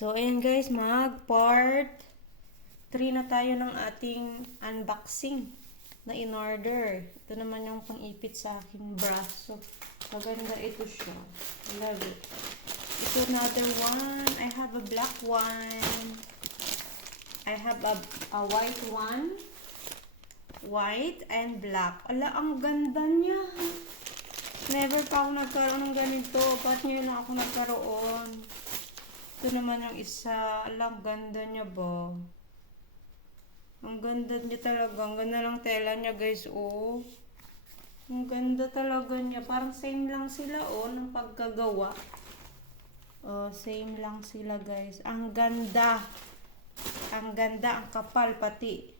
So, ayan guys, mag-part 3 na tayo ng ating unboxing na in-order. Ito naman yung pang-ipit sa aking braso. Maganda ito siya. I love it. Ito another one. I have a black one. I have a white one. White and black. Ala, ang ganda niya. Never pa ako nagkaroon ng ganito. Ba't ngayon na ako nagkaroon? Ito naman yung isa. Ala, ang ganda niya ba? Ang ganda niya talaga. Ang ganda ng tela niya, guys. Oh. Ang ganda talaga niya. Parang same lang sila, oh, ng pagkagawa. Oh, same lang sila, guys. Ang ganda. Ang ganda. Ang kapal pati.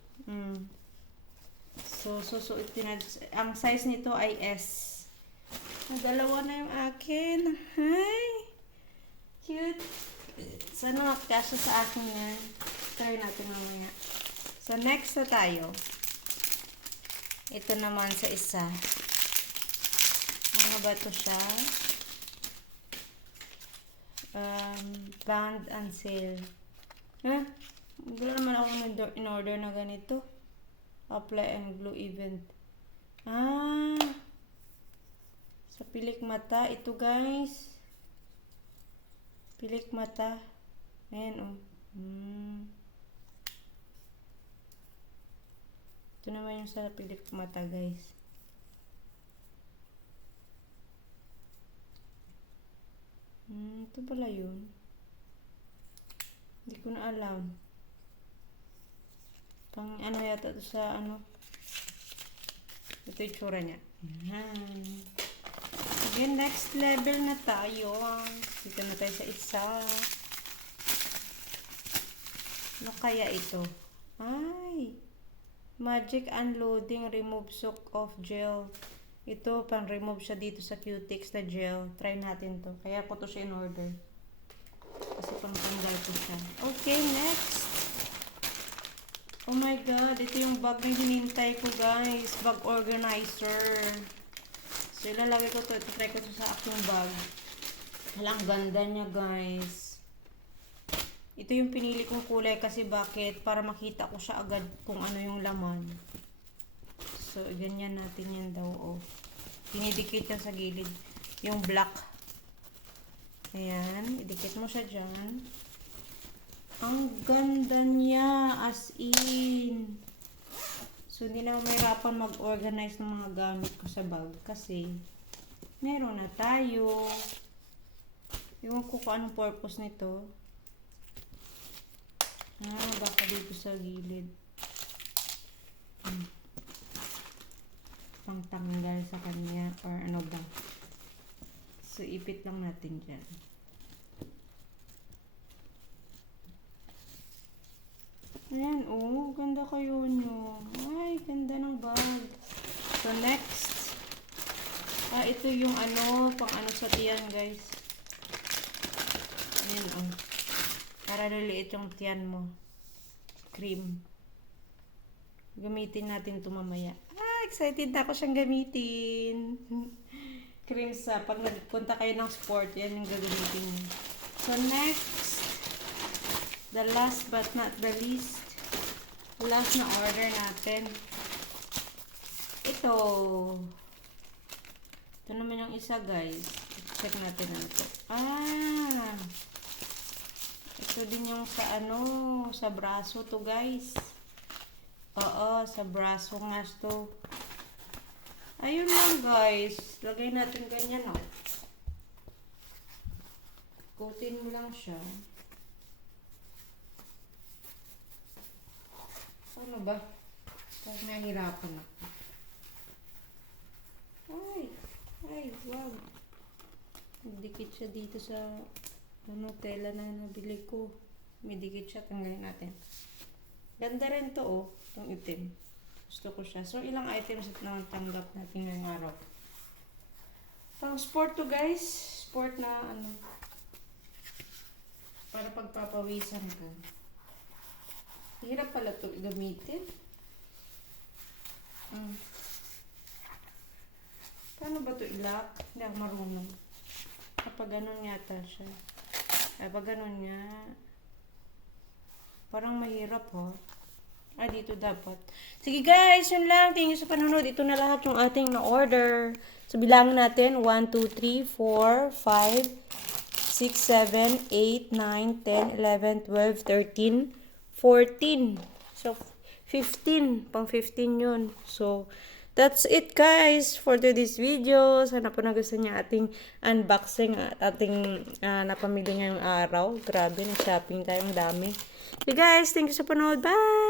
So, ito na. Ang size nito ay S. Ang dalawa na yung akin. Hi! Cute. Sana makasya sa akin yan. Try natin mamaya. So, next na tayo. Ito naman sa isa. Ano ba ito siya? Band and sale. Huh? Wala naman ako in-order na ganito. Apply and glue event. Sa pilik mata. Ito, guys. Pilik mata. Ayan, oh. Ito naman yung sa pilik mata, guys. Ito pala yun. Hindi ko na alam. Pang ano yata ito sa ano. Ito yung tsura niya. Again, next level na tayo. Dito na tayo sa isa. Ano kaya ito? Ay! Magic Unloading Remove Soak Off Gel. Ito, pang-remove siya dito sa Q-Tex na gel. Try natin to. Kaya ko to siya in-order. Kasi pang-tanggal ko siya. Okay, next. Oh my God. Ito yung bag na hinintay ko, guys. Bag organizer. So, ilalagay ko to. Ito, try ko to sa aking bag. Walang ganda niya, guys. Ito yung pinili kong kulay kasi bakit? Para makita ko siya agad kung ano yung laman. So, ganyan natin yan daw, oh. Dinidikit yan sa gilid. Yung black. Ayan. Idikit mo siya dyan. Ang ganda niya. As in. So, hindi na ako mahirapan mag-organize ng mga gamit ko sa bag. Kasi, meron na tayo. Ewan ko kung anong purpose nito. Baka dito sa gilid. Pangtanggal sa kanya. Or ano ba. So, ipit lang natin dyan. Ayan, oh. Ganda kayo nyo. Ay, ganda ng bag. So, next. Ito yung ano, pang ano sa tiyan, guys. Ayan, oh. Para liliit yung tiyan mo. Cream. Gamitin natin ito mamaya. Excited na ako siyang gamitin. Cream sa, pag nagpunta kayo ng sport, yan yung gagamitin niyo. So, next. The last but not the least. Last na order natin. Ito. Ito naman yung isa, guys. Check natin ano ito. Ito din yung sa ano, sa braso to, guys. Oo, sa braso nga to. Ayun lang, guys. Lagay natin ganyan, oh. Kutin mo lang siya. Ano ba? Parang nahihirapan ako. Ay, wag. Dikit siya dito sa ano, tela na nabili ko. May dikit siya. Tanggalin natin. Ganda rin to, oh. Itong itim. Gusto ko siya. So, ilang items at naman tanggap natin ngayong araw. Pang sport to, guys. Sport na ano. Para pagpapawisan ko. Hirap pala ito gamitin. Paano ba ito ilak? Hindi ako marunong. Kapag ganun yata siya. Kapag ganun nga. Parang mahirap, ha? Dito dapat. Sige guys, yun lang. Thank you sa panonood. Ito na lahat yung ating na-order. So, bilangin natin. 1, 2, 3, 4, 5, 6, 7, 8, 9, 10, 11, 12, 13, 14. So, 15. Pang 15 yun. So, that's it guys for today's video. Sana po nagustuhan niya ating unboxing at ating napamili ngayong araw. Grabe, nag-shopping tayong dami. So guys, thank you sa panood. Bye!